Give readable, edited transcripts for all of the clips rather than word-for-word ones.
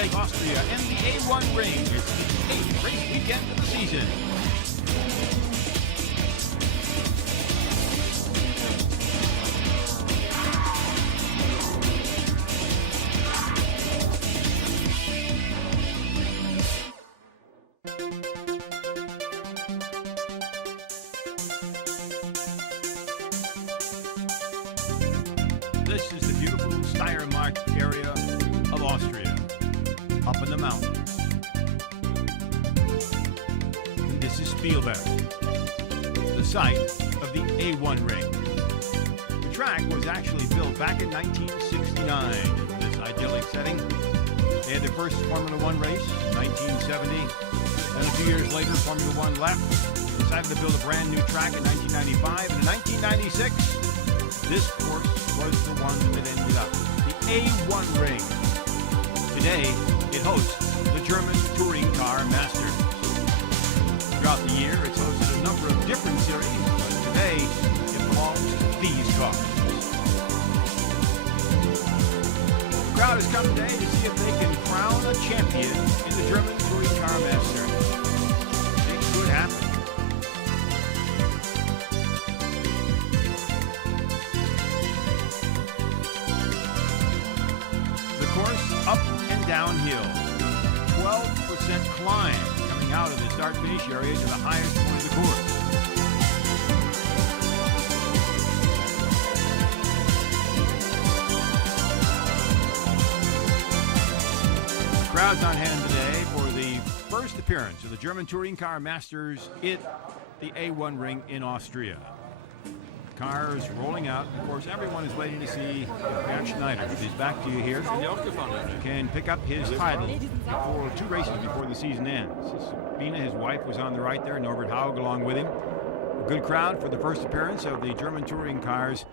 Spielberg, Austria, and the A1 ring. It's the 8th race weekend of the season. This is the beautiful Steiermark area of Austria, up in the mountains. And this is Spielberg, the site of the A1 ring. The track was actually built back in 1969 in this idyllic setting. They had their first Formula One race in 1970. Then a few years later, Formula One left, decided to build a brand new track in 1995. And in 1996, this course was the one that ended up, the A1 ring. Today, it hosts the German Touring Car Masters. Throughout the year, it's hosted a number of different series, but today, it belongs to these cars. The crowd has come today to see if they can crown a champion in the German Touring Car Masters. It could happen. Up and downhill, 12% climb coming out of the start-finish area to the highest point of the course. The crowd's on hand today for the first appearance of the German Touring Car Masters at the A1 ring in Austria. Cars rolling out. Of course, everyone is waiting to see Bernd Schneider. He's back to you here. Can pick up his title for 2 races before the season ends. Sabina, his wife, was on the right there. Norbert Haug along with him. A good crowd for the first appearance of the German touring cars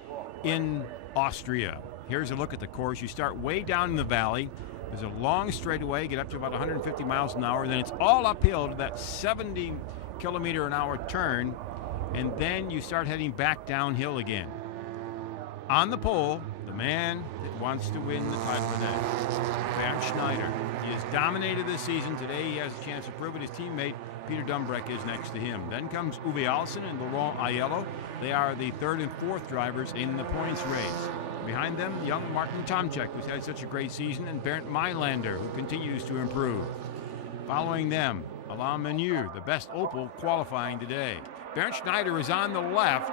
in Austria. Here's a look at the course. You start way down in the valley. There's a long straightaway, get up to about 150 miles an hour. Then it's all uphill to that 70-kilometer-an-hour turn. And then you start heading back downhill again. On the pole, the man that wants to win the title today, Bernd Schneider. He has dominated this season. Today he has a chance to prove it. His teammate, Peter Dumbreck, is next to him. Then comes Uwe Alsen and Laurent Aiello. They are the 3rd and 4th drivers in the points race. Behind them, young Martin Tomczyk, who's had such a great season, and Bernd Mailander, who continues to improve. Following them, Alain Menu, the best Opel qualifying today. Bernd Schneider is on the left.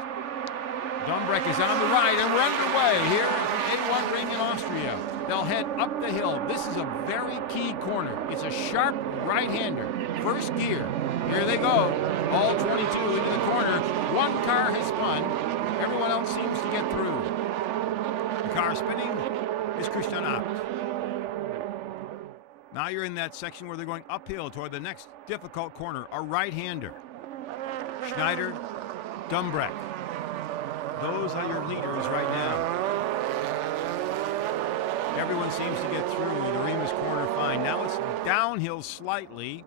Dumbreck is on the right, and we're underway here at the A1 ring in Austria. They'll head up the hill. This is a very key corner. It's a sharp right-hander. First gear. Here they go. All 22 into the corner. One car has spun. Everyone else seems to get through. The car spinning is Christian Abt. Now you're in that section where they're going uphill toward the next difficult corner, a right-hander. Schneider, Dumbreck. Those are your leaders right now. Everyone seems to get through the Remus corner fine. Now it's downhill slightly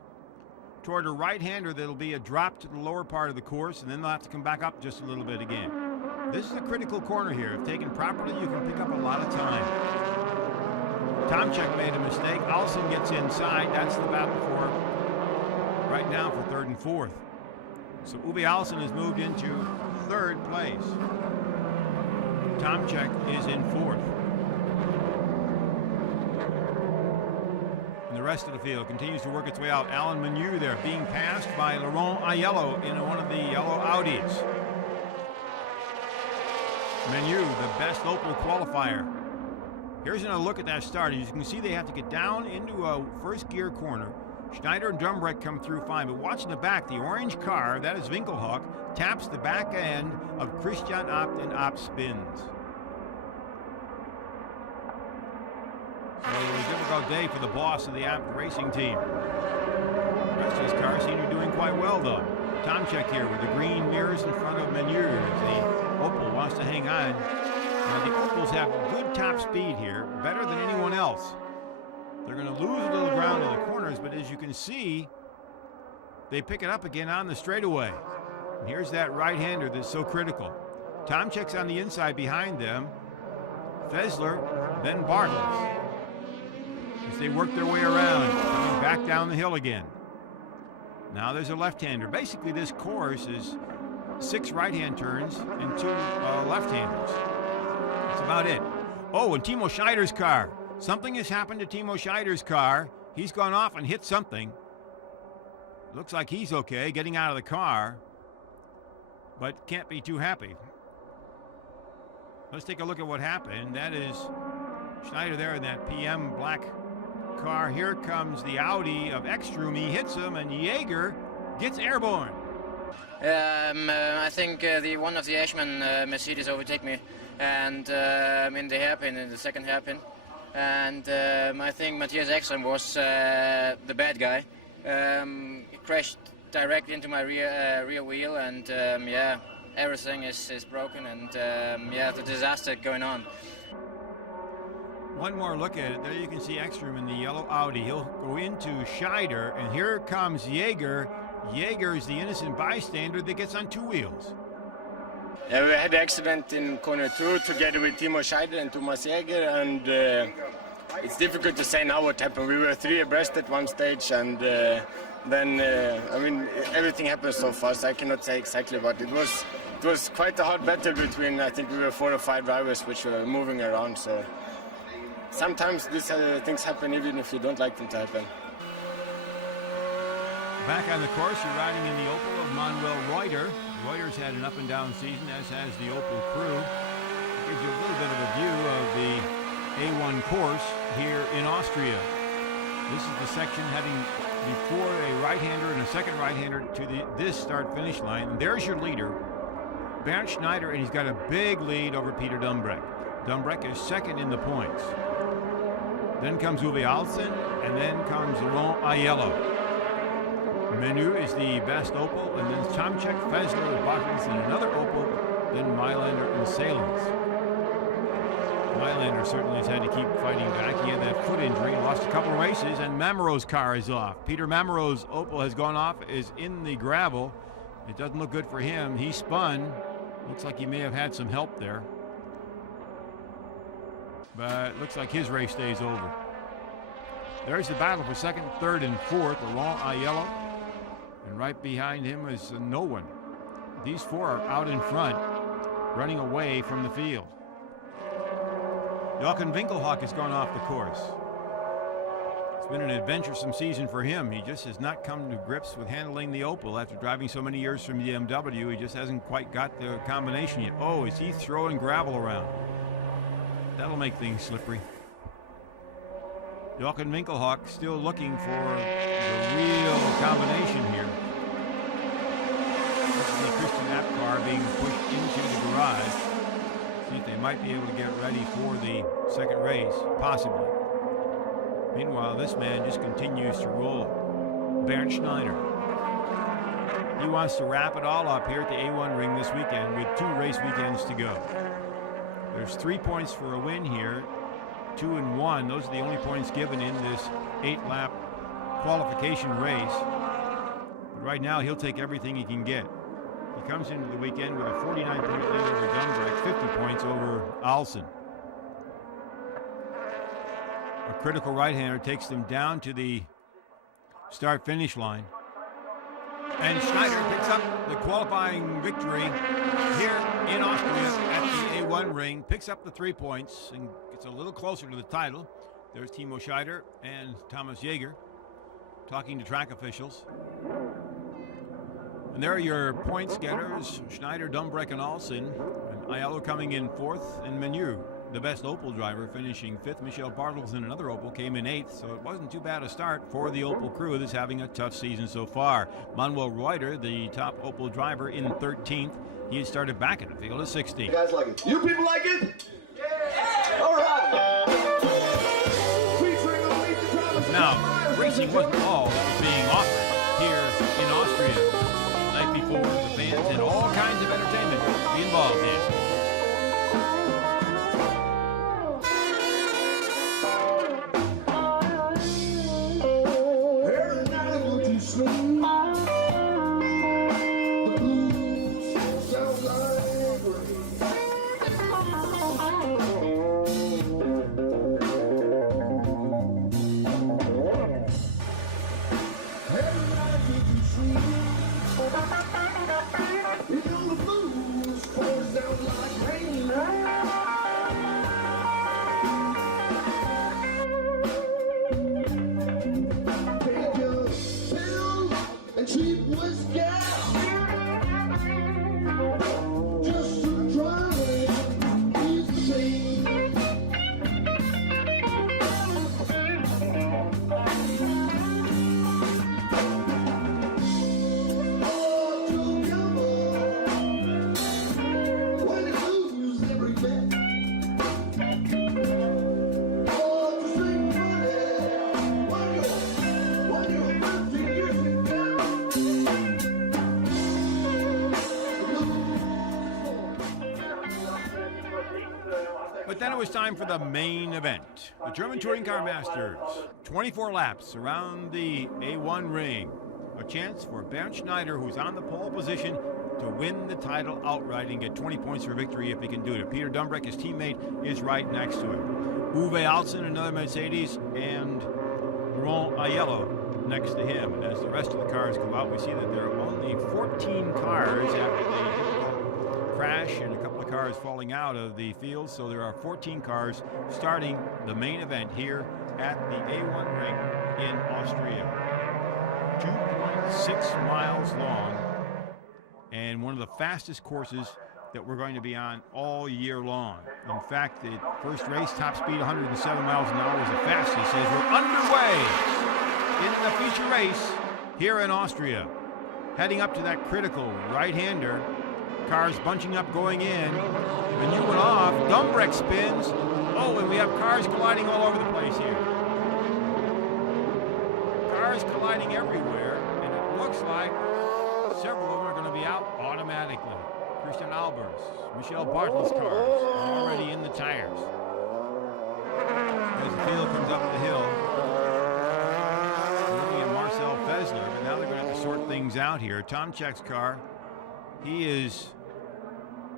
toward a right-hander that'll be a drop to the lower part of the course, and then they'll have to come back up just a little bit again. This is a critical corner here. If taken properly, you can pick up a lot of time. Tomczyk made a mistake. Alsen gets inside. That's the battle for right now for 3rd and 4th. So Uwe Alsen has moved into 3rd place. Tomczyk is in 4th. And the rest of the field continues to work its way out. Alain Menu there being passed by Laurent Aiello in one of the yellow Audis. Menu, the best Opel qualifier. Here's a look at that start. As you can see, they have to get down into a first gear corner. Schneider and Dumbreck come through fine, but watch in the back, the orange car, that is Winkelhock, taps the back end of Christian Abt, and Abt spins. So it was a difficult day for the boss of the Abt racing team. The rest of his cars seem to be doing quite well, though. Tomczyk here with the green mirrors in front of Menu. The Opel wants to hang on. Now, the Opels have good top speed here, better than anyone else. They're going to lose a little ground in the corners, but as you can see, they pick it up again on the straightaway. And here's that right-hander that's so critical. Tomczyk's on the inside behind them. Fessler, then Bartels. as they work their way around, coming back down the hill again. Now there's a left-hander. Basically, this course is 6 right-hand turns and 2 left-handers. That's about it. Oh, and Timo Scheider's car. Something has happened to Timo Scheider's car. He's gone off and hit something. Looks like he's okay, getting out of the car, but can't be too happy. Let's take a look at what happened. That is Schneider there in that PM black car. Here comes the Audi of Ekstrom. He hits him, and Jaeger gets airborne. I think one of the Ashman Mercedes overtake me, and in the hairpin, in the second hairpin. And I think Matthias Ekstrom was the bad guy. He crashed directly into my rear wheel, and yeah, everything is broken, and yeah, the disaster going on. One more look at it. There you can see Ekstrom in the yellow Audi. He'll go into Scheider, and here comes Jaeger. Jaeger is the innocent bystander that gets on 2 wheels. Yeah, we had an accident in corner 2 together with Timo Scheider and Thomas Jaeger, and it's difficult to say now what happened. We were 3 abreast at one stage, and then I mean, everything happened so fast. I cannot say exactly, but it was quite a hard battle between, I think we were 4 or 5 drivers which were moving around. So sometimes these things happen even if you don't like them to happen. Back on the course, you're riding in the Opel of Manuel Reuter. Reuter's had an up-and-down season, as has the Opel crew. It gives you a little bit of a view of the A1 course here in Austria. This is the section heading before a right-hander and a second right-hander to this start-finish line. And there's your leader, Bernd Schneider, and he's got a big lead over Peter Dumbreck. Dumbreck is second in the points. Then comes Uwe Alsen, and then comes Laurent Aiello. Menu is the best Opel, and then Tomczak, Fessler, Bachmann, and another Opel, then Mailander and Salins. Mailander certainly has had to keep fighting back. He had that foot injury, lost a couple of races, and Mamoru's car is off. Peter Mamoru's Opel has gone off, is in the gravel. It doesn't look good for him. He spun. Looks like he may have had some help there. But looks like his race stays over. There's the battle for second, third, and fourth. Laurent Aiello. And right behind him is no one. These 4 are out in front, running away from the field. Jochen Winkelhock has gone off the course. It's been an adventuresome season for him. He just has not come to grips with handling the Opel after driving so many years from BMW. He just hasn't quite got the combination yet. Oh, is he throwing gravel around? That'll make things slippery. Jochen Winkelhock still looking for the real combination here. This is the Christian App car being pushed into the garage. See if they might be able to get ready for the second race, possibly. Meanwhile, this man just continues to roll. Bernd Schneider. He wants to wrap it all up here at the A1 ring this weekend with 2 race weekends to go. There's 3 points for a win here. 2 and 1. Those are the only points given in this 8-lap qualification race. But right now, he'll take everything he can get. He comes into the weekend with a 49-point lead over Dumbreck, 50 points over Alsen. A critical right-hander takes them down to the start-finish line. And Schneider picks up the qualifying victory here in Austria at the A1 ring, picks up the 3 points and gets a little closer to the title. There's Timo Scheider and Thomas Jaeger talking to track officials. And there are your points getters, Schneider, Dumbreck, and Alsen. And Aiello coming in 4th, and Menu, the best Opel driver, finishing 5th. Michel Bartels in another Opel came in 8th, so it wasn't too bad a start for the Opel crew that's having a tough season so far. Manuel Reuter, the top Opel driver, in 13th. He had started back in the field at 16th. You guys like it? You people like it? Yeah! All right! Now, racing wasn't all that was being offered here in Austria. The night before, the fans had all kinds of entertainment to be involved in. You know the blues pours down like rain. Take your pills and cheap whiskey. Just to try and ease the pain. All together, when you lose every bet. All to save money, when you're 50 years But then it was time for the main event. The German Touring Car Masters. 24 laps around the A1 ring. A chance for Bernd Schneider, who's on the pole position, to win the title outright and get 20 points for victory if he can do it. Peter Dumbreck, his teammate, is right next to him. Uwe Alsen, another Mercedes, and Laurent Aiello next to him. And as the rest of the cars come out, we see that there are only 14 cars after the crash and a couple of cars falling out of the field. So there are 14 cars starting the main event here at the A1 ring in Austria. 2.6 miles long and one of the fastest courses that we're going to be on all year long. In fact, the first race, top speed 107 miles an hour, was the fastest as we're underway in the feature race here in Austria. Heading up to that critical right-hander, cars bunching up going in. And you went off, Dumbreck spins. Oh, and we have cars colliding all over the place here. Cars colliding everywhere, and it looks like several of them are going to be out automatically. Christian Albers, Michel Bartel's cars are already in the tires. As the field comes up the hill, we're looking at Marcel Fessler, but now they're going to have to sort things out here. Tom Check's car, he is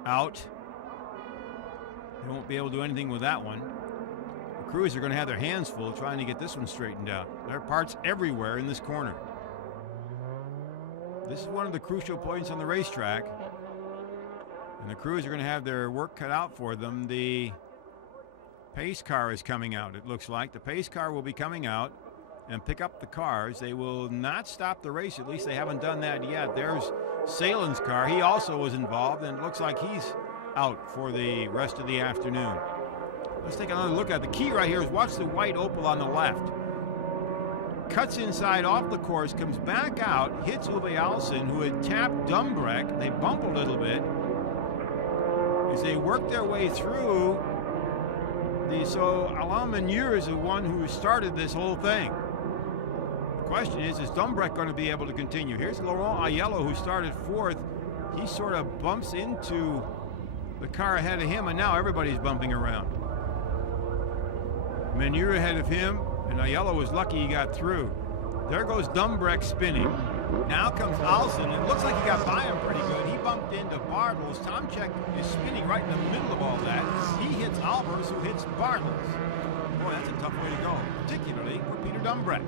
out. They won't be able to do anything with that one. The crews are going to have their hands full trying to get this one straightened out. There are parts everywhere in this corner. This is one of the crucial points on the racetrack, and the crews are going to have their work cut out for them. The pace car is coming out, it looks like. The pace car will be coming out and pick up the cars. They will not stop the race, at least they haven't done that yet. There's Salen's car. He also was involved, and it looks like he's out for the rest of the afternoon. Let's take another look at the key right here. Is watch the white Opel on the left. Cuts inside off the course, comes back out, hits Uwe Alsen, who had tapped Dumbreck. They bump a little bit as they work their way through. So Alain Menier is the one who started this whole thing. The question is Dumbreck going to be able to continue? Here's Laurent Aiello, who started fourth. He sort of bumps into the car ahead of him, and now everybody's bumping around. Menier ahead of him, and Aiello was lucky he got through. There goes Dumbreck spinning. Now comes Alsen. It looks like he got by him pretty good. He bumped into Bartels. Tomczyk is spinning right in the middle of all that. He hits Albers, who hits Bartels. Boy, that's a tough way to go, particularly for Peter Dumbreck.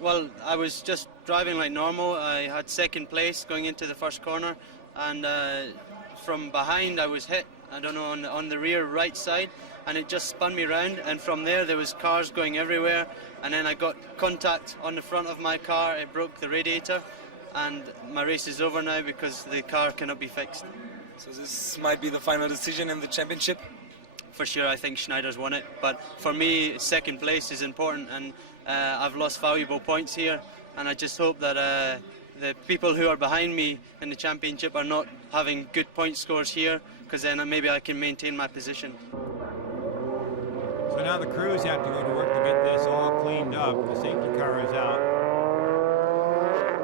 Well, I was just driving like normal. I had second place going into the first corner, and from behind I was hit, I don't know, on the rear right side, and it just spun me round, and from there was cars going everywhere, and then I got contact on the front of my car. It broke the radiator, and my race is over now because the car cannot be fixed. So this might be the final decision in the championship? For sure, I think Schneider's won it, but for me, second place is important, and I've lost valuable points here, and I just hope that the people who are behind me in the championship are not having good point scores here, because then maybe I can maintain my position. So now the crews have to go to work to get this all cleaned up. The safety car is out.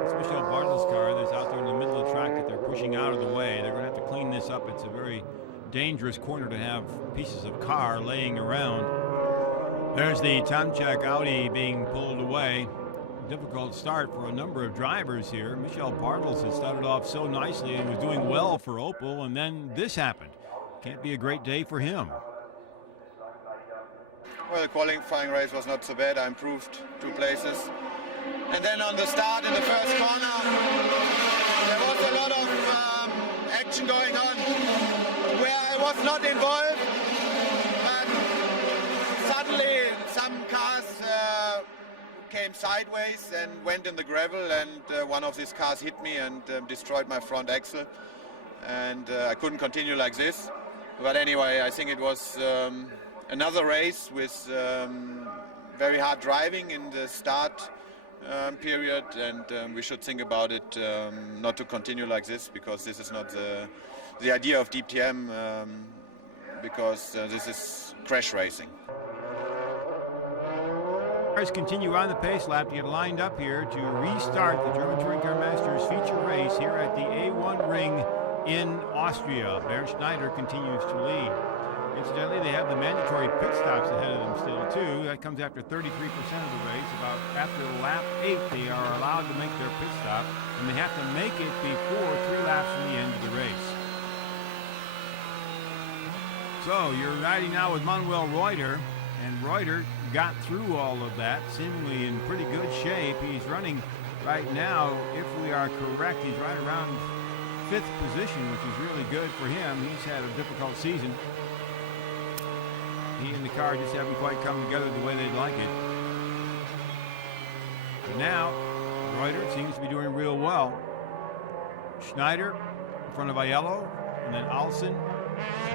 It's Michel Bartel's car that's out there in the middle of the track that they're pushing out of the way. They're going to have to clean this up. It's a very dangerous corner to have pieces of car laying around. There's the Tomczyk Audi being pulled away. Difficult start for a number of drivers here. Michel Bartels had started off so nicely and was doing well for Opel, and then this happened. Can't be a great day for him. Well, the qualifying race was not so bad. I improved 2 places. And then on the start in the first corner, there was a lot of action going on where I was not involved. But suddenly some cars came sideways and went in the gravel, and one of these cars hit me and destroyed my front axle. And I couldn't continue like this. But anyway, I think it was another race with very hard driving in the start period, and we should think about it not to continue like this, because this is not the idea of DTM, because this is crash racing. Cars continue on the pace lap to get lined up here to restart the German Touring Car Masters feature race here at the A1 ring in Austria. Bernd Schneider continues to lead. Incidentally, they have the mandatory pit stops ahead of them still too. That comes after 33% of the race. About after lap 8, they are allowed to make their pit stop, and they have to make it before 3 laps from the end of the race. So you're riding now with Manuel Reuter, and Reuter got through all of that seemingly in pretty good shape. He's running right now, if we are correct, he's right around 5th position, which is really good for him. He's had a difficult season. He and the car just haven't quite come together the way they'd like it. But now, Reuter seems to be doing real well. Schneider in front of Aiello, and then Alsen.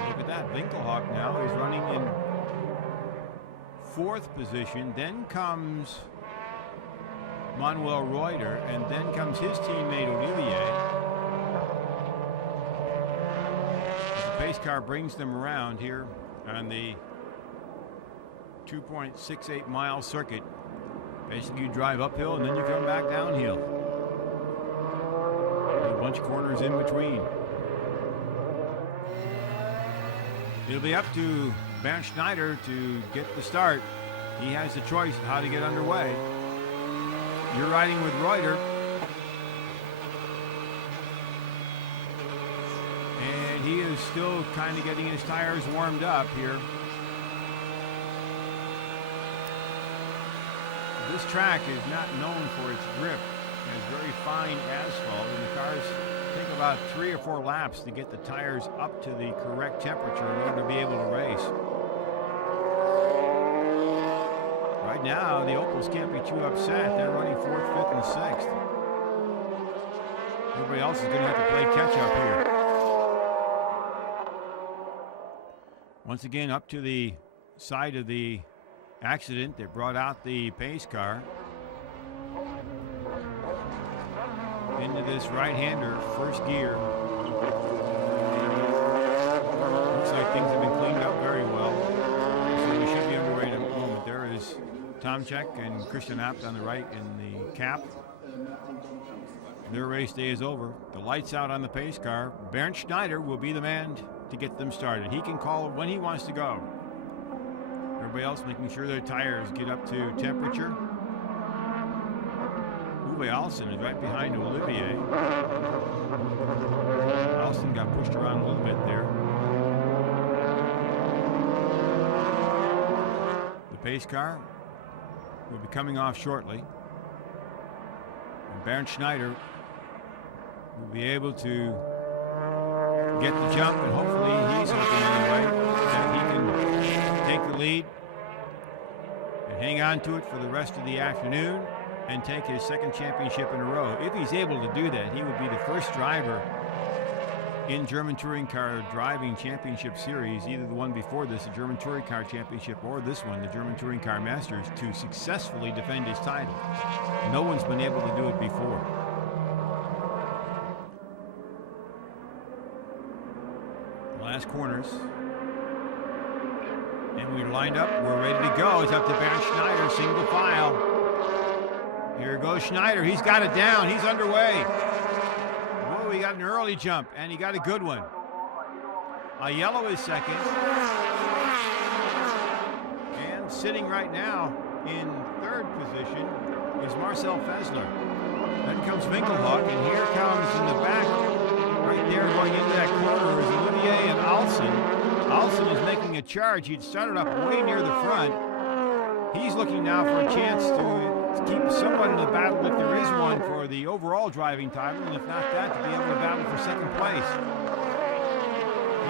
Look at that, Winkelhock now is running in 4th position. Then comes Manuel Reuter, and then comes his teammate Olivier. The pace car brings them around here on the 2.68 mile circuit. Basically, you drive uphill and then you come back downhill. There's a bunch of corners in between. It'll be up to Bernd Schneider to get the start. He has the choice of how to get underway. You're riding with Reuter. And he is still kind of getting his tires warmed up here. This track is not known for its grip. It has very fine asphalt, and the cars take about 3 or 4 laps to get the tires up to the correct temperature in order to be able to race. Right now, the Opels can't be too upset. They're running 4th, 5th, and 6th. Everybody else is going to have to play catch up here. Once again, up to the side of the accident, they brought out the pace car into this right-hander, first gear. Looks like things have been cleaned up very well, so we should be underway in a moment. There is Tomczyk and Christian Abt on the right in the cap. Their race day is over. The lights out on the pace car. Bernd Schneider will be the man to get them started. He can call when he wants to go. Everybody else making sure their tires get up to temperature. Uwe Alsen is right behind Olivier. Alsen got pushed around a little bit there. The pace car will be coming off shortly. And Bernd Schneider will be able to get the jump, and hopefully he's hoping anyway that he can take the lead and hang on to it for the rest of the afternoon and take his 2nd championship in a row. If he's able to do that, he would be the first driver in German Touring Car Driving Championship Series, either the one before this, the German Touring Car Championship, or this one, the German Touring Car Masters, to successfully defend his title. No one's been able to do it before. Last corners. And we're lined up. We're ready to go. It's up to Bernd Schneider, single file. Here goes Schneider. He's got it down. He's underway. Whoa, he got an early jump, and he got a good one. Aiello is 2nd. And sitting right now in 3rd position is Marcel Fessler. Then comes Winkelhock, and here comes in the back, right there going into that corner, is Olivier and Alsen. Alsen is making a charge. He'd started up way near the front. He's looking now for a chance to keep someone in the battle with for the overall driving title, and if not that, to be able to battle for second place.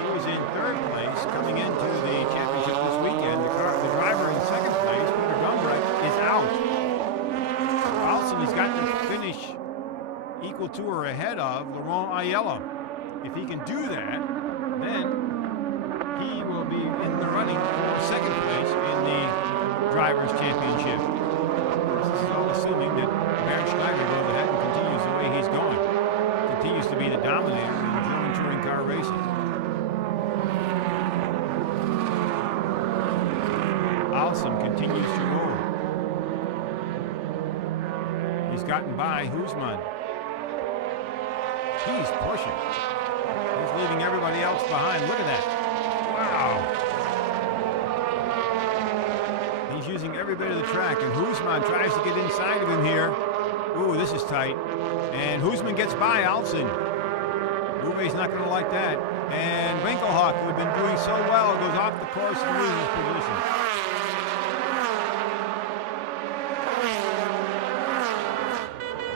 He was in third place coming into the championship this weekend. The driver in second place, Peter Gumbrecht, is out. Alson has got to finish equal to or ahead of Laurent Ayala. If he can do that, then he will be in the running for second place in the Drivers' Championship. This is all assuming that Bernd Schneider goes ahead and continues the way he's going. Continues to be the dominator in German touring car racing. Alson continues to roll. He's gotten by Husmann. He's pushing. He's leaving everybody else behind. Look at that. Wow. He's using every bit of the track, and Husmann tries to get inside of him here. Ooh, this is tight. And Husmann gets by Alson. Uwe's not going to like that. And Winkelhock, who had been doing so well, goes off the course and loses position.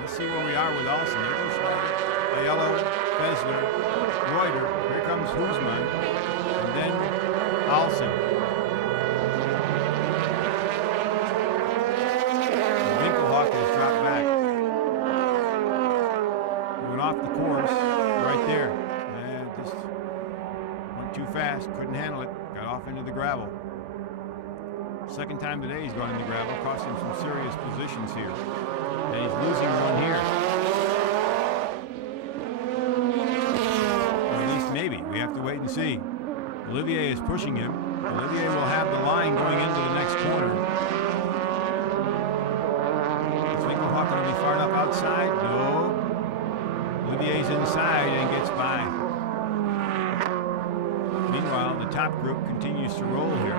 Let's see where we are with Alson. There goes Schneider, Ayala, Fessler, Reuter. Here comes Husmann. And then Alson. Winkelhock has dropped back. Going off the course right there. And just went too fast. Couldn't handle it. Got off into the gravel. Second time today he's gone into gravel. Cost him some serious positions here. And he's losing one here. Or at least maybe. We have to wait and see. Olivier is pushing him. Olivier will have the line going into the next corner. Is Winkelhock going to be far enough outside? No. Olivier's inside and gets by. Meanwhile, the top group continues to roll here.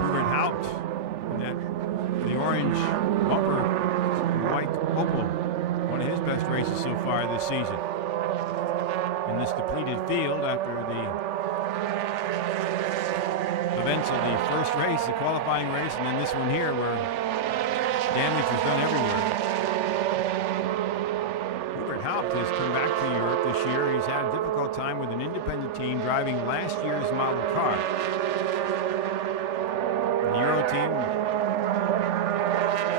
Hubert Haupt in that the orange bumper white Opel, one of his best races so far this season. In this depleted field after the events of the first race, the qualifying race, and then this one here where damage was done everywhere. Hubert Haupt has come back to Europe this year. He's had a difficult time with an independent team driving last year's model car. The Euro team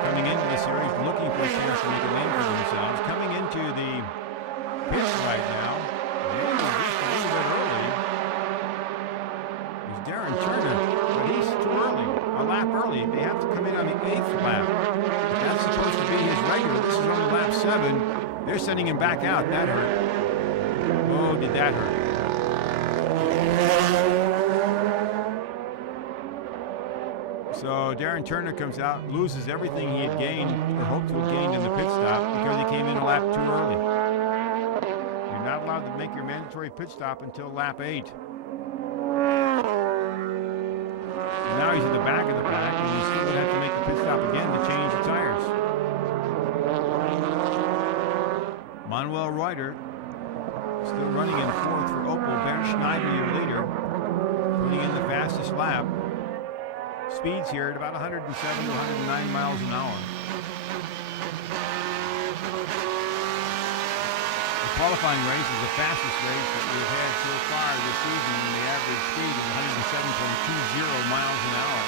coming into the series looking for a chance to make a name for themselves. Coming into the pits right now, maybe just a little bit early, is Darren Turner, but he's too early, a lap early. They have to come in on the 8th lap. That's supposed to be his regular. This is only lap 7. They're sending him back out. That hurt. Oh, did that hurt. So Darren Turner comes out, loses everything he had gained or hoped to have gained in the pit stop because he came in a lap too early. You're not allowed to make your mandatory pit stop until lap 8. And now he's at the back of the pack, and he's still going to have to make the pit stop again to change the tires. Manuel Reuter still running in 4th for Opel. Bernd Schneider, your leader, putting in the fastest lap. Speeds here at about 107 to 109 miles an hour. The qualifying race is the fastest race that we've had so far this season, and the average speed is 107.20 miles an hour.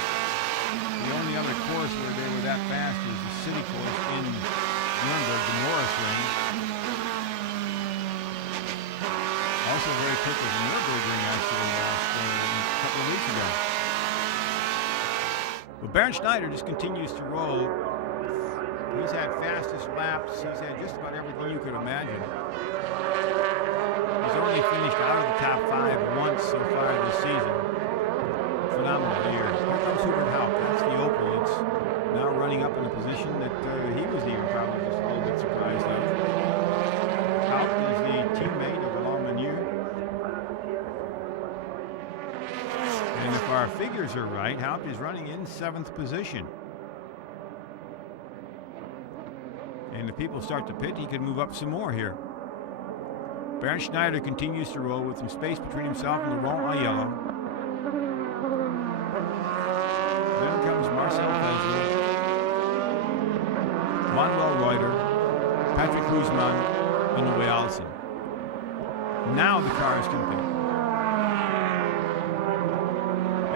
The only other course where they were that fast is the city course in Nuremberg, the Norris Ring. Also very quick was the Nürburgring actually last a couple of weeks ago. But Bernd Schneider just continues to roll. He's had fastest laps. He's had just about everything you could imagine. He's only finished out of the top 5 once so far this season. Phenomenal year. Here comes Hubert Haupt. That's the Opel. It's now running up in a position that he was even probably just a little bit surprised at. Haupt is the teammate of Alain Menu. And if our figures are right, Haupt is running in 7th position. And if people start to pit, he could move up some more here. Bernd Schneider continues to roll with some space between himself and Laurent Ayala. Then comes Marcel Fessler, Manuel Reuter, Patrick Guzman and Uwe Allison. Now the cars can pick.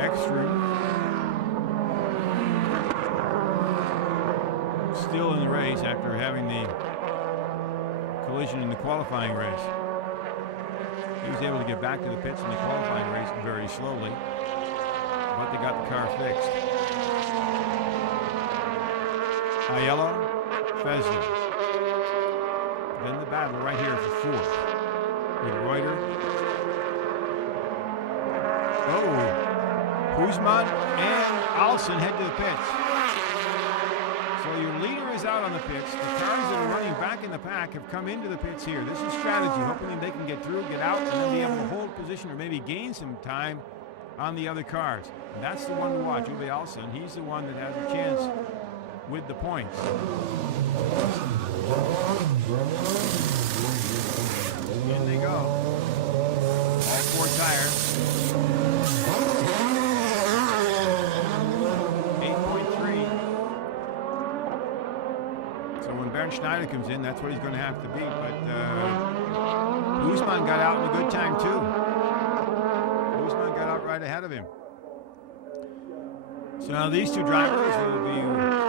Ekstrom still in the race after having the collision in the qualifying race. He was able to get back to the pits in the qualifying race very slowly, but they got the car fixed. Aiello, Fesler. Then the battle right here for fourth with Reuter. Oh, Guzman and Allison head to the pits. So your leader is out on the pits. The cars that are running back in the pack have come into the pits here. This is strategy, hoping they can get through, get out, and then be able to hold position or maybe gain some time on the other cars. And that's the one to watch, Uwe Allison. He's the one that has a chance with the points. In they go. All four tires. 8.3. So when Bernd Schneider comes in, that's what he's going to have to beat. But Guzman got out in a good time too. Guzman got out right ahead of him. So now these two drivers will be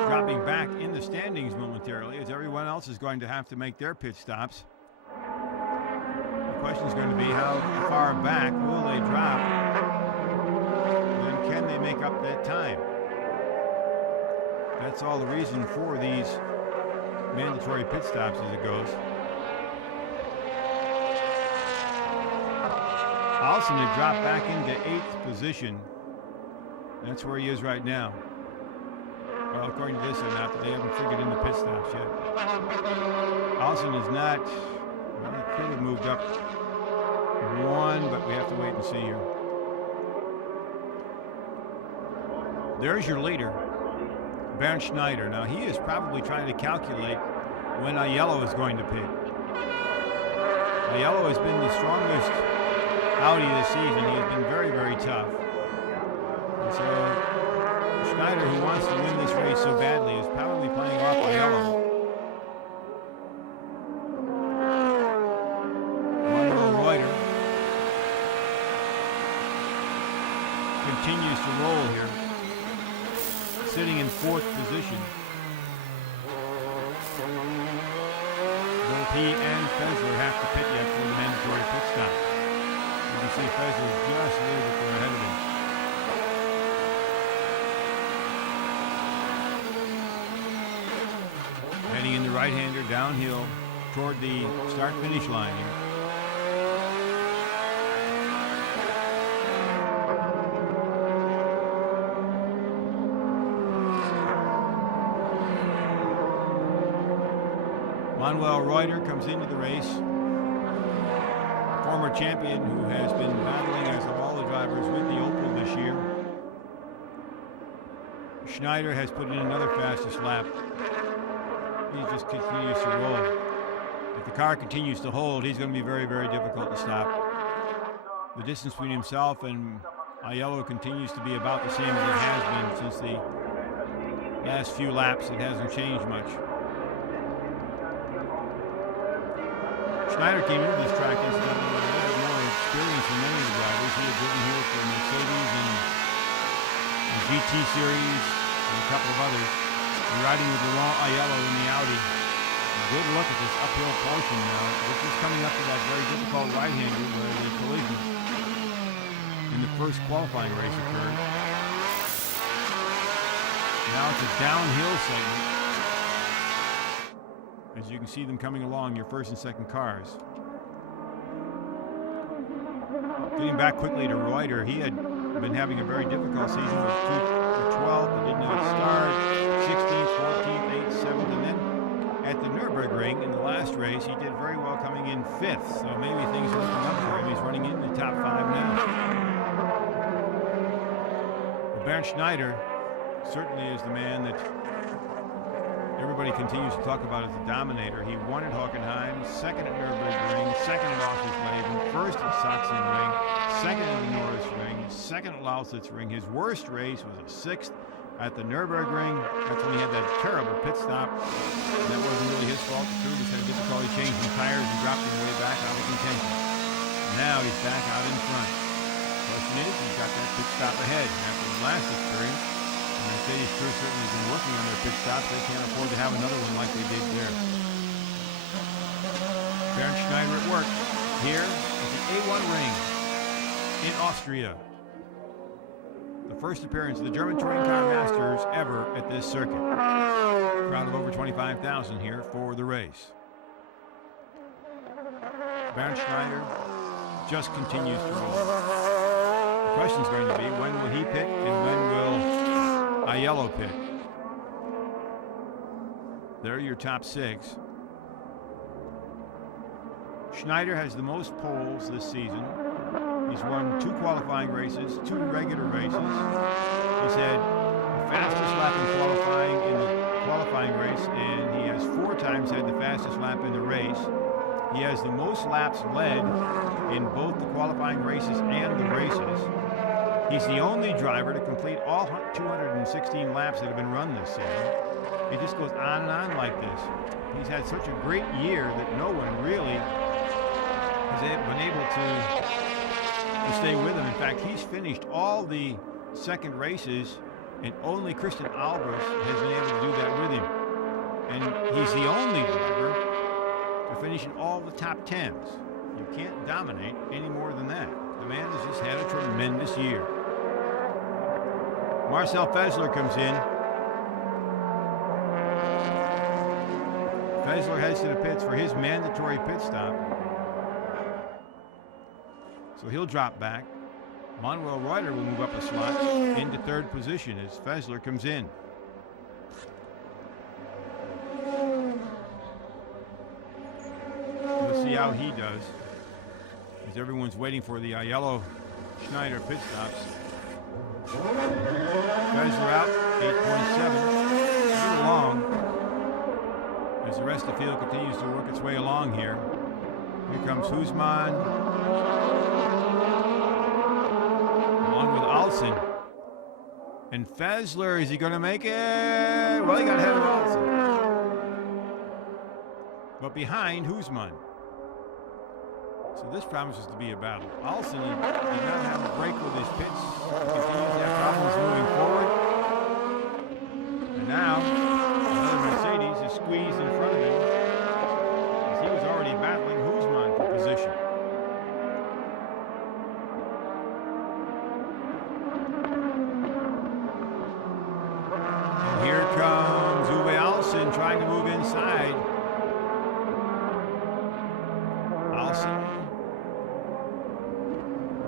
dropping back in the standings momentarily, as everyone else is going to have to make their pit stops. The question is going to be how far back will they drop, and can they make up that time? That's all the reason for these mandatory pit stops as it goes. Allison had dropped back into 8th position. That's where he is right now. Well, according to this, they haven't figured in the pit stops yet. Allison is not. Well, he could have moved up one, but we have to wait and see here. There's your leader, Bernd Schneider. Now he is probably trying to calculate when Aiello is going to pit. Aiello has been the strongest Audi this season. He has been very, very tough. And so Schneider, who wants to win this race so badly, is probably playing off Aiello. Reuter continues to roll here, sitting in 4th position. Both he and Fesler have to pit yet for the mandatory pit stop. You can see Fesler is just a little bit ahead of him. Heading in the right-hander downhill toward the start-finish line here. Manuel Reuter comes into the race, former champion who has been battling as of all the drivers with the Opel this year. Schneider has put in another fastest lap. He just continues to roll. If the car continues to hold, he's going to be very, very difficult to stop. The distance between himself and Aiello continues to be about the same as it has been since the last few laps. It hasn't changed much. Schneider came into this track incidentally with a little bit more experience than many of the drivers. He had driven here for Mercedes and the GT Series and a couple of others. And riding with Laurent Aiello in the Audi. Good look at this uphill portion now. This is coming up to that very difficult right-hander where the collision in the first qualifying race occurred. Now it's a downhill segment. As you can see them coming along, your first and second cars. Getting back quickly to Reuter, he had been having a very difficult season with 12th, but did not start, 16th, 14th, 8th, 7th, and then at the Nürburgring in the last race, he did very well coming in 5th, so maybe things are looking up for him. He's running in the top 5 now. Well, Bernd Schneider certainly is the man that everybody continues to talk about as the dominator. He won at Hockenheim, 2nd at Nürburgring, 2nd at Oschersleben, 1st at Sachsenring, 2nd at the Norris Ring, 2nd at Lausitz Ring. His worst race was a 6th at the Nürburgring. That's when he had that terrible pit stop. And that wasn't really his fault. The crew just had some tires and dropped him way back out of contention. Now he's back out in front. Question is, he's got that pit stop ahead. After his last experience, the Mercedes crew certainly has been working on their pit stops. They can't afford to have another one like they did there. Bernd Schneider at work here at the A1 ring in Austria. The first appearance of the German Touring Car Masters ever at this circuit. Crowd of over 25,000 here for the race. Bernd Schneider just continues to roll. The question is going to be, when will he pit and when will Aiello pit? There are your top 6. Schneider has the most poles this season. He's won 2 qualifying races, 2 regular races. He's had the fastest lap in the qualifying race, and he has 4 times had the fastest lap in the race. He has the most laps led in both the qualifying races and the races. He's the only driver to complete all 216 laps that have been run this season. It just goes on and on like this. He's had such a great year that no one really has been able to stay with him. In fact, he's finished all the second races, and only Christian Albers has been able to do that with him. And he's the only driver to finish in all the top 10s. You can't dominate any more than that. The man has just had a tremendous year. Marcel Fessler comes in. Fessler heads to the pits for his mandatory pit stop. So he'll drop back. Manuel Reuter will move up a slot into 3rd position as Fessler comes in. Let's see how he does, as everyone's waiting for the Aiello Schneider pit stops. Fessler out, 8.7. Moving along as the rest of the field continues to work its way along here. Here comes Husmann, along with Alsen. And Fessler, is he going to make it? Well, he got ahead of Alsen. But behind Husmann. So this promises to be a battle. Alsen did not have a break with his pits. He continues to have problems moving forward. And now, another Mercedes is squeezed in front of him, as he was already battling Husmann for position. And here comes Uwe Alsen trying to move inside. Alsen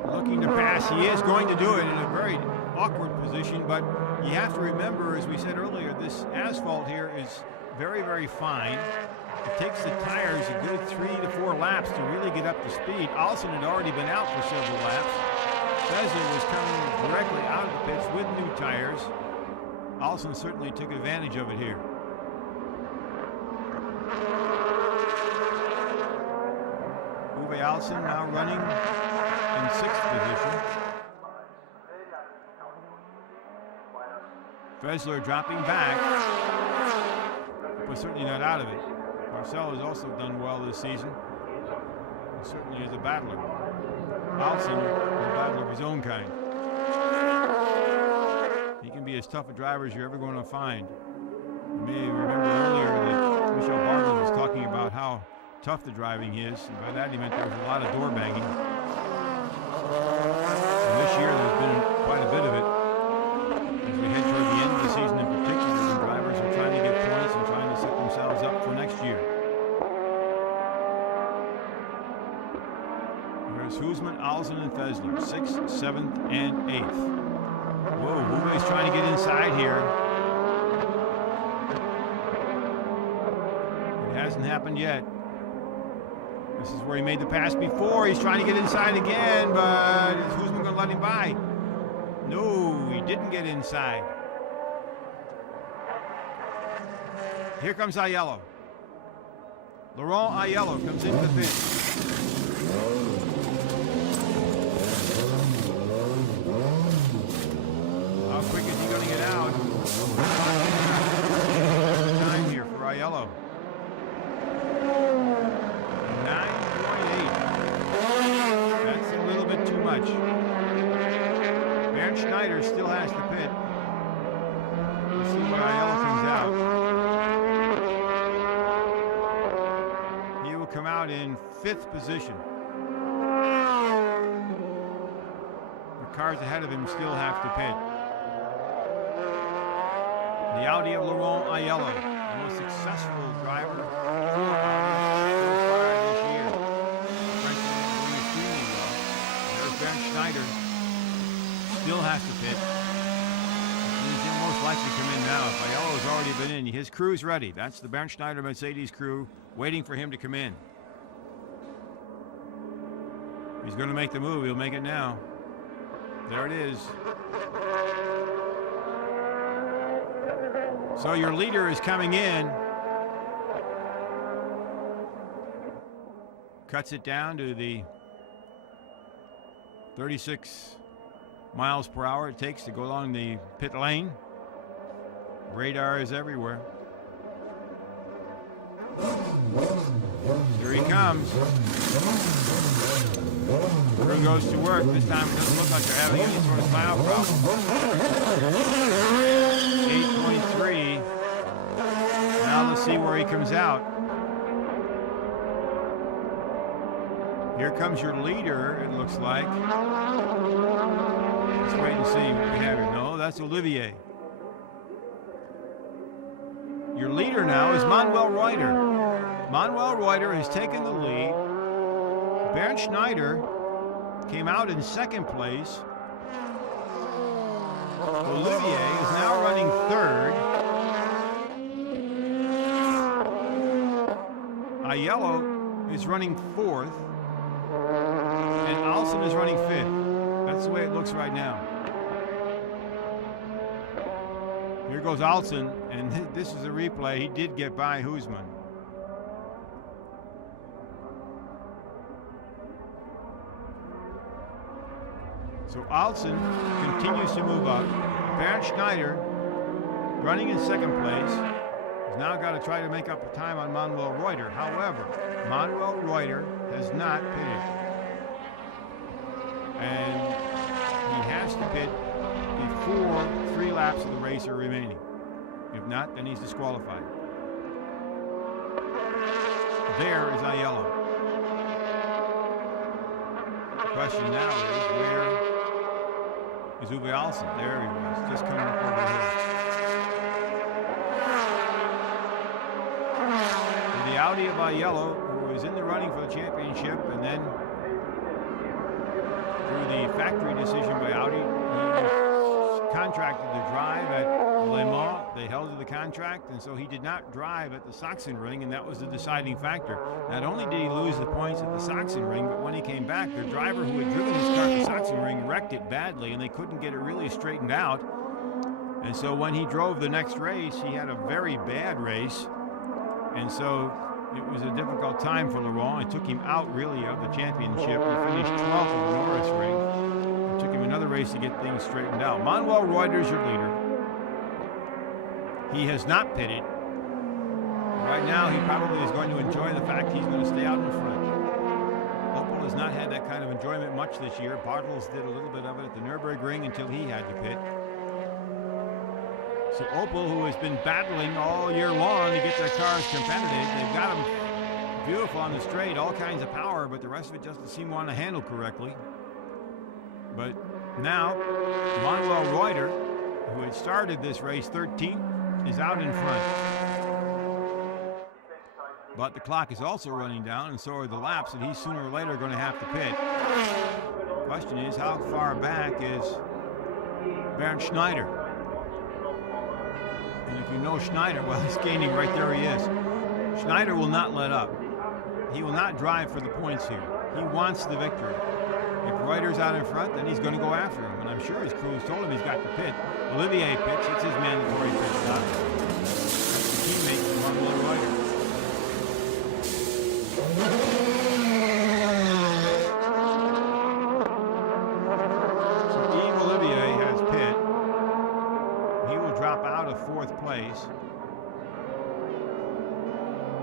looking to pass. He is going to do it in a very awkward position, but you have to remember, as we said earlier, this asphalt here is very, very fine. It takes the tires a good 3 to 4 laps to really get up to speed. Alsen had already been out for several laps. Fessler was coming directly out of the pits with new tires. Alsen certainly took advantage of it here. Uwe Alsen now running in 6th position. Fessler dropping back, but certainly not out of it. Marcel has also done well this season. He certainly is a battler. Alsen is a battler of his own kind. He can be as tough a driver as you're ever going to find. You may remember earlier that Michel Barnes was talking about how tough the driving is, and by that he meant there was a lot of door banging. And this year there's been quite a bit of it. As we head toward the end of the season in particular, when drivers are trying to get points and trying to set themselves up for next year. There's Husmann, Alsen, and Fessler, 6th, 7th, and 8th. Whoa, Uwe's trying to get inside here. It hasn't happened yet. This is where he made the pass before. He's trying to get inside again, but is Husmann going to let him by? No, he didn't get inside. Here comes Aiello. Laurent Aiello comes into the pit. How quick is he going to get out? Time here for Aiello. Bernd Schneider still has to pit. We'll see where Aiello comes out. He will come out in 5th position. The cars ahead of him still have to pit. The Audi of Laurent Aiello, the most successful driver so far this year. French is doing extremely well. There's Bernd Schneider. Still has to pit. He's most likely to come in now. If Aiello has already been in, his crew's ready. That's the Bernd Schneider Mercedes crew waiting for him to come in. He's going to make the move. He'll make it now. There it is. So your leader is coming in. Cuts it down to the 36 miles per hour it takes to go along the pit lane. Radar is everywhere. Here he comes. Crew goes to work. This time it doesn't look like they're having any sort of smile problem. 8.3. Now let's see where he comes out. Here comes your leader, it looks like. Let's wait and see what we have here. No, that's Olivier. Your leader now is Manuel Reuter. Manuel Reuter has taken the lead. Bernd Schneider came out in 2nd place. Olivier is now running 3rd. Aiello is running 4th. And Alsen is running 5th. That's the way it looks right now. Here goes Alsen, and this is a replay. He did get by Hoosman. So Alsen continues to move up. Bernd Schneider, running in 2nd place, has now got to try to make up the time on Manuel Reuter. However, Manuel Reuter has not pitted. And he has to pit before 3 laps of the race are remaining. If not, then he's disqualified. There is Aiello. The question now is, where is Uwe Alsen? There he was, just coming up over here. The Audi of Aiello, who is in the running for the championship, and then through the factory decision by Audi, he was contracted to drive at Le Mans. They held to the contract, and so he did not drive at the Sachsenring, and that was the deciding factor. Not only did he lose the points at the Sachsenring, but when he came back, the driver who had driven his car at the Sachsenring wrecked it badly, and they couldn't get it really straightened out. And so when he drove the next race, he had a very bad race, and so it was a difficult time for Laurent. It took him out, really, of the championship. He finished 12th of the Norris ring. It took him another race to get things straightened out. Manuel Reuter is your leader. He has not pitted. Right now, he probably is going to enjoy the fact he's going to stay out in front. Opel has not had that kind of enjoyment much this year. Bartels did a little bit of it at the Nürburgring until he had to pit. So Opel, who has been battling all year long to get their cars competitive, they've got them beautiful on the straight, all kinds of power, but the rest of it doesn't seem to want to handle correctly. But now, Manuel Reuter, who had started this race 13th, is out in front. But the clock is also running down, and so are the laps, and he's sooner or later going to have to pit. The question is, how far back is Bernd Schneider? And if you know Schneider, well, he's gaining right there he is. Schneider will not let up. He will not drive for the points here. He wants the victory. If Reuter's out in front, then he's going to go after him. And I'm sure his crew has told him he's got to pit. Olivier pits. It's his mandatory pit stop. Teammate Manuel Reuter. So Yves Olivier has pit. He will drop out of 4th place.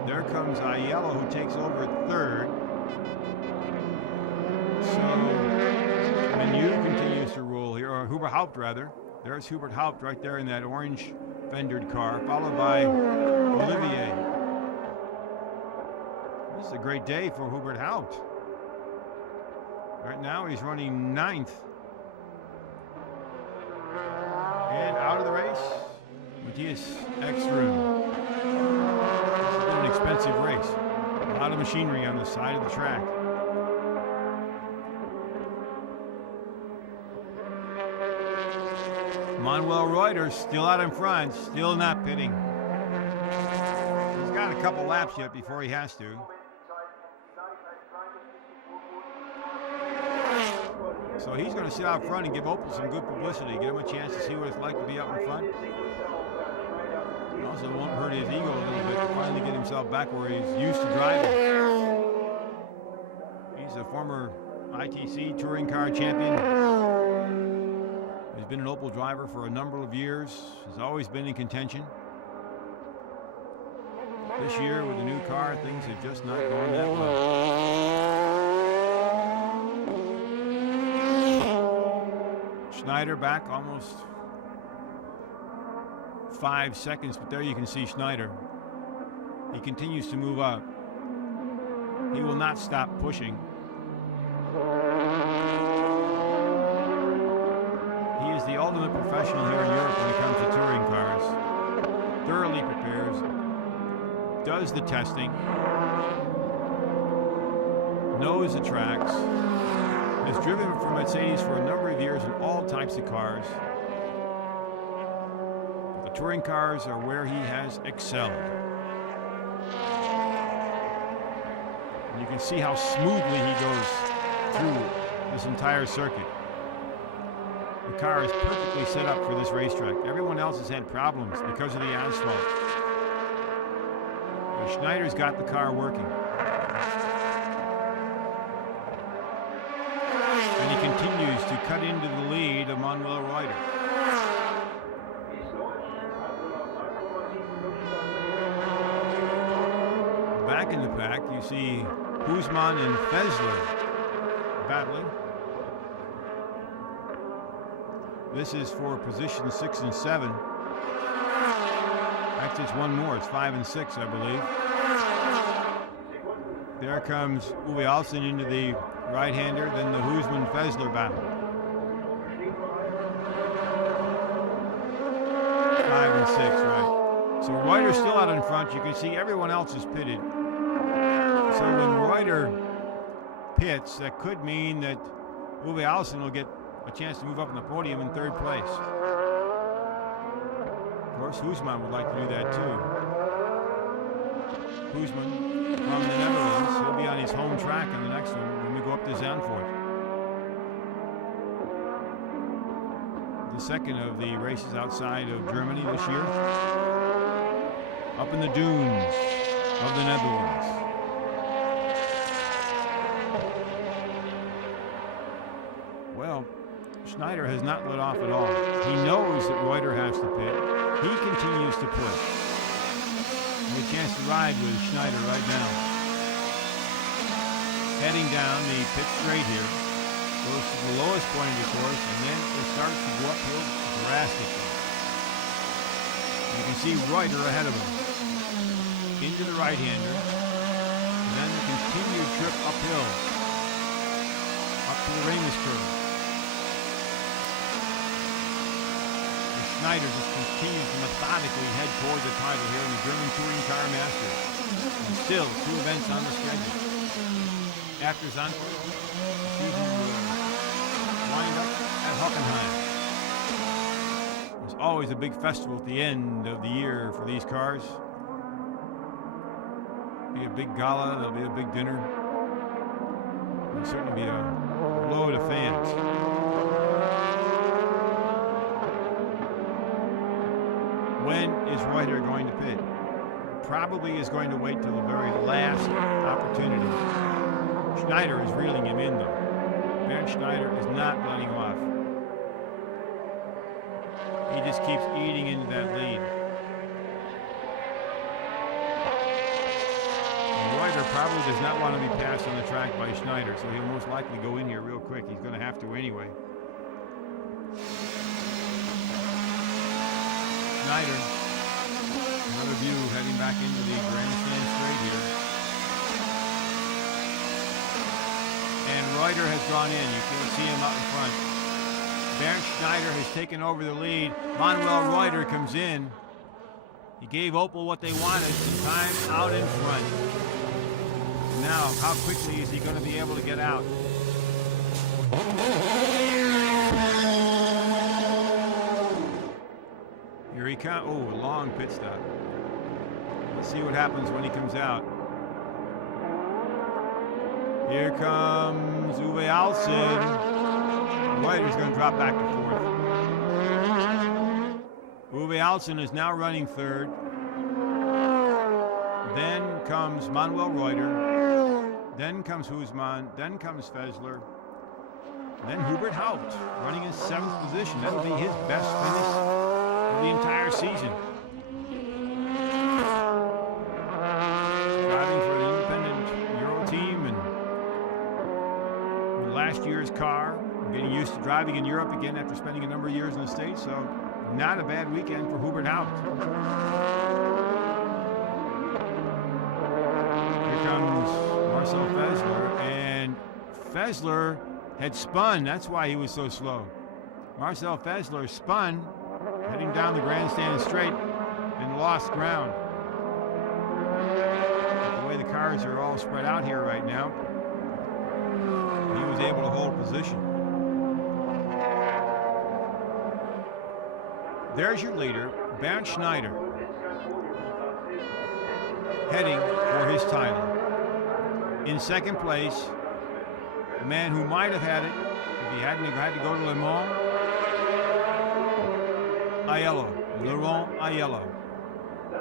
There comes Aiello, who takes over at 3rd. So Menu continues to rule here. or Hubert Haupt rather. There's Hubert Haupt right there in that orange fendered car, followed by Olivier. This is a great day for Hubert Haupt. Right now he's running 9th. And out of the race, Matthias Ekström. This has been an expensive race. A lot of machinery on the side of the track. Manuel Reuter still out in front, still not pitting. He's got a couple laps yet before he has to. So he's going to sit out front and give Opel some good publicity, give him a chance to see what it's like to be out in front. It also won't hurt his ego a little bit to finally get himself back where he's used to driving. He's a former ITC touring car champion. He's been an Opel driver for a number of years. Has always been in contention. This year with the new car, things have just not gone that well. Schneider back almost 5 seconds, but there you can see Schneider. He continues to move up. He will not stop pushing. He is the ultimate professional here in Europe when it comes to touring cars. Thoroughly prepares, does the testing, knows the tracks, has driven for Mercedes for a number of years in all types of cars. The touring cars are where he has excelled. And you can see how smoothly he goes through this entire circuit. The car is perfectly set up for this racetrack. Everyone else has had problems because of the asphalt. But Schneider's got the car working. And he continues to cut into the lead of Manuel Reuter. Back in the pack, you see Guzman and Fessler battling. This is for position 6 and 7. Actually, it's one more. It's 5 and 6, I believe. There comes Uwe Alsen into the right-hander, then the Husman-Fessler battle. 5 and 6, right. So Reuter's still out in front. You can see everyone else is pitted. So when Reuter pits, that could mean that Uwe Alsen will get a chance to move up on the podium in 3rd place. Of course, Husman would like to do that too. Husman from the Netherlands, he'll be on his home track in the next one when we go up to Zandvoort. The second of the races outside of Germany this year. Up in the dunes of the Netherlands. Well, Schneider has not let off at all. He knows that Reuter has to pit. He continues to push. And a chance to ride with Schneider right now. Heading down the pit straight here. Goes to the lowest point of the course, and then it starts to go uphill drastically. You can see Reuter ahead of him. Into the right-hander. And then the continued trip uphill. Up to the Ramus curve. Schneider just continues to methodically head toward the title here in the German Touring Car Masters. And still 2 events on the schedule. After Zandvoort, the season will wind up at Hockenheim. There's always a big festival at the end of the year for these cars. There'll be a big gala, there'll be a big dinner. There'll certainly be a load of fans. When is Reuter going to pit? Probably is going to wait till the very last opportunity. Schneider is reeling him in though. Bernd Schneider is not letting off. He just keeps eating into that lead. And Reuter probably does not want to be passed on the track by Schneider, so he'll most likely go in here real quick. He's going to have to anyway. Schneider. Another view heading back into the grandstand straight here. And Reuter has gone in. You can see him out in front. Bernd Schneider has taken over the lead. Manuel Reuter comes in. He gave Opel what they wanted, some time out in front. Now, how quickly is he going to be able to get out? Here he comes. Oh, a long pit stop. Let's see what happens when he comes out. Here comes Uwe Alsen. Reuter's going to drop back to fourth. Uwe Alsen is now running third. Then comes Manuel Reuter. Then comes Husmann. Then comes Fessler. Then Hubert Haupt running in seventh position. That'll be his best finish of the entire season. Driving for an independent Euro team and with last year's car. Getting used to driving in Europe again after spending a number of years in the States. So not a bad weekend for Hubert Haupt. Here comes Marcel Fessler, and Fessler had spun. That's why he was so slow. Marcel Fessler spun, heading down the grandstand straight, and lost ground. The way the cars are all spread out here right now, he was able to hold position. There's your leader, Bernd Schneider, heading for his title. In second place, the man who might have had it if he hadn't had to go to Le Mans, Aiello, Laurent Aiello.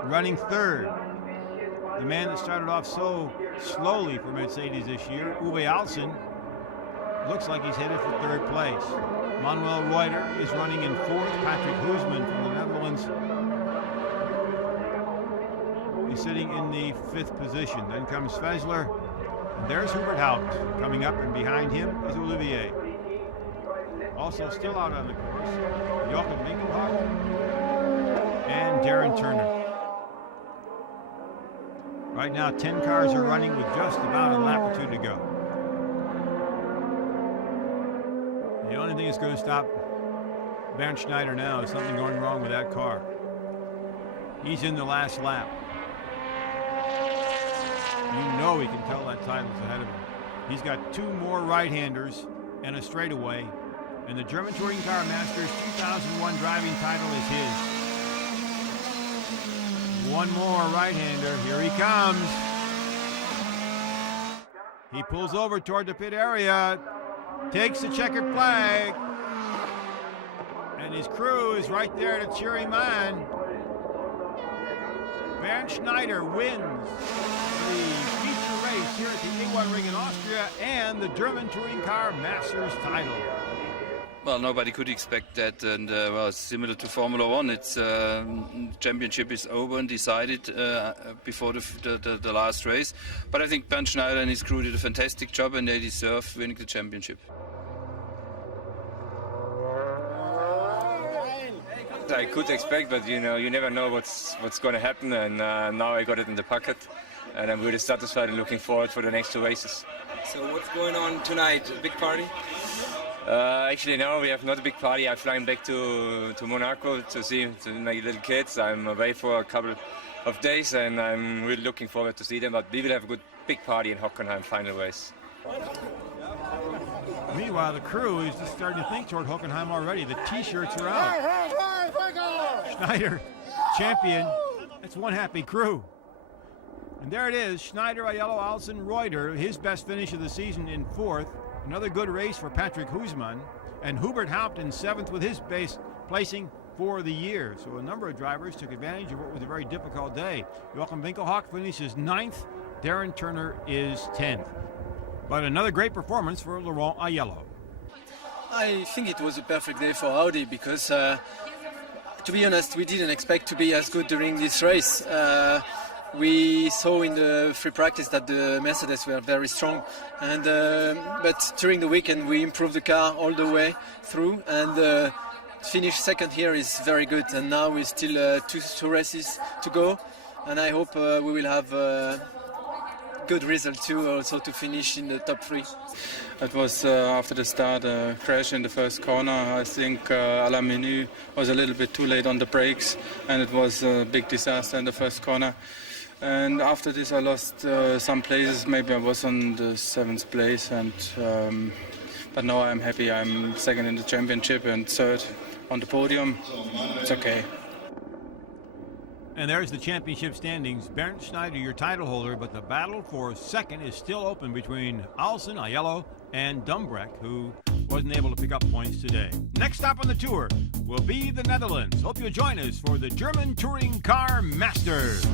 Running third, the man that started off so slowly for Mercedes this year, Uwe Alsen, looks like he's headed for third place. Manuel Reuter is running in fourth. Patrick Husmann from the Netherlands is sitting in the fifth position. Then comes Fessler. And there's Hubert Haupt coming up, and behind him is Olivier. Also still out on the course, Jochen Winkelhock and Darren Turner. Right now, 10 cars are running with just about a lap or two to go. The only thing that's going to stop Bernd Schneider now is something going wrong with that car. He's in the last lap. You know he can tell that title's ahead of him. He's got two more right-handers and a straightaway, and the German Touring Car Masters 2001 driving title is his. One more right-hander. Here he comes. He pulls over toward the pit area. Takes the checkered flag, and his crew is right there to cheer him on. Bernd Schneider wins the feature race here at the A1 Ring in Austria and the German Touring Car Masters title. Well, nobody could expect that, and well, it's similar to Formula One. It's championship is over and decided before the last race. But I think Bernd Schneider and his crew did a fantastic job, and they deserve winning the championship. I could expect, but you know, you never know what's going to happen, and now I got it in the pocket, and I'm really satisfied and looking forward for the next two races. So what's going on tonight? A big party? Actually, no, we have not a big party. I'm flying back to Monaco to see my little kids. I'm away for a couple of days, and I'm really looking forward to see them. But we will have a good big party in Hockenheim final race. Meanwhile, the crew is just starting to think toward Hockenheim already. The T-shirts are out. Schneider, champion. That's one happy crew. And there it is, Schneider, Aiello, Alsen, Reuter, his best finish of the season in fourth. Another good race for Patrick Husmann. And Hubert Haupt in seventh with his base placing for the year. So a number of drivers took advantage of what was a very difficult day. Jochen Winkelhock finishes ninth. Darren Turner is 10th. But another great performance for Laurent Aiello. I think it was a perfect day for Audi because, to be honest, we didn't expect to be as good during this race. We saw in the free practice that the Mercedes were very strong, and but during the weekend we improved the car all the way through, and finish second here is very good, and now we still two races to go, and I hope we will have good result too, also to finish in the top 3. It was after the start a crash in the first corner. I think Alain Menu was a little bit too late on the brakes, and it was a big disaster in the first corner. And after this I lost some places. Maybe I was on the 7th place, and but now I'm happy. I'm second in the championship and third on the podium. It's okay. And there's the championship standings. Bernd Schneider, your title holder, but the battle for second is still open between Alsen, Aiello, and Dumbreck, who wasn't able to pick up points today. Next stop on the tour will be the Netherlands. Hope you'll join us for the German Touring Car Masters.